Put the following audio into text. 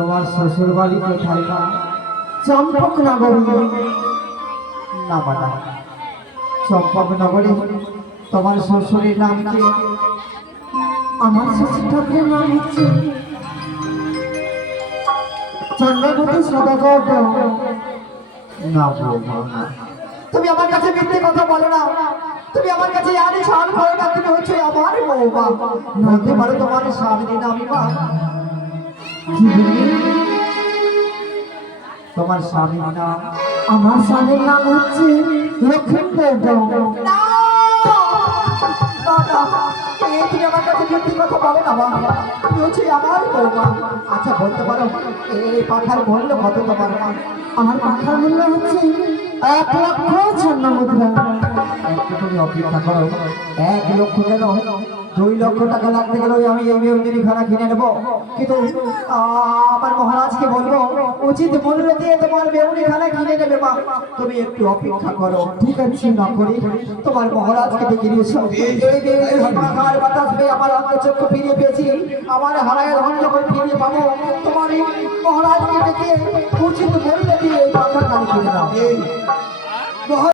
তোমার শ্বশুর বাড়ি কোথায় মা? চম্পক নগরী। না বাবা, চম্পক নগরে তোমার শ্বশুরের নাম কি? আমার শ্বশুর ঠাকুরের নাম হচ্ছে চন্দ্রপতি সদাগর। না বৌমা না। তুমি আমার কাছে মিথ্যে কথা বলো না। তুমি আমার কাছে আরে ছাড় করো না। তুমি হচ্ছে আমার বৌমা। বলতে পারো তোমার স্বামীর নাম মা? কি বললি? তোমার স্বামীর নাম? আমার স্বামীর নাম হচ্ছে লক্ষ্মীন্দর। না, তুমি আমার কাছে মিথ্যে কথা বলো না মা। তুমি হচ্ছে আমার বৌমা। আচ্ছা বলতে পারো এই পাখার মূল্য কত তোমার মা? আমার পাখার মূল্য হচ্ছে 1,00,000 স্বর্ণ মুদ্রা। একটু তুমি অপেক্ষা করো। 1,00,000 কেন, 2,00,000 টাকা লাগতে গেলে আমি এই মেয়েখানা কিনে নেবো। কিন্তু আমার মহারাজকে বলবো উচিত মূল্য দিয়ে তোমার মেয়েখানা কিনে নেবে মা। তুমি একটু অপেক্ষা করো। ঠিক আছে না করে তোমার মহারাজকে ডেকে নিয়েছো। আমার বাতাস পেয়ে আমার অন্তর্চক্ষু ফিরিয়ে পেয়েছি। আমার হারায় ধন যখন ফিরিয়ে পাবো তোমার এই মহারাজকে ডেকে উচিত মূল্য দিয়ে এই পাখা কিনে দাও।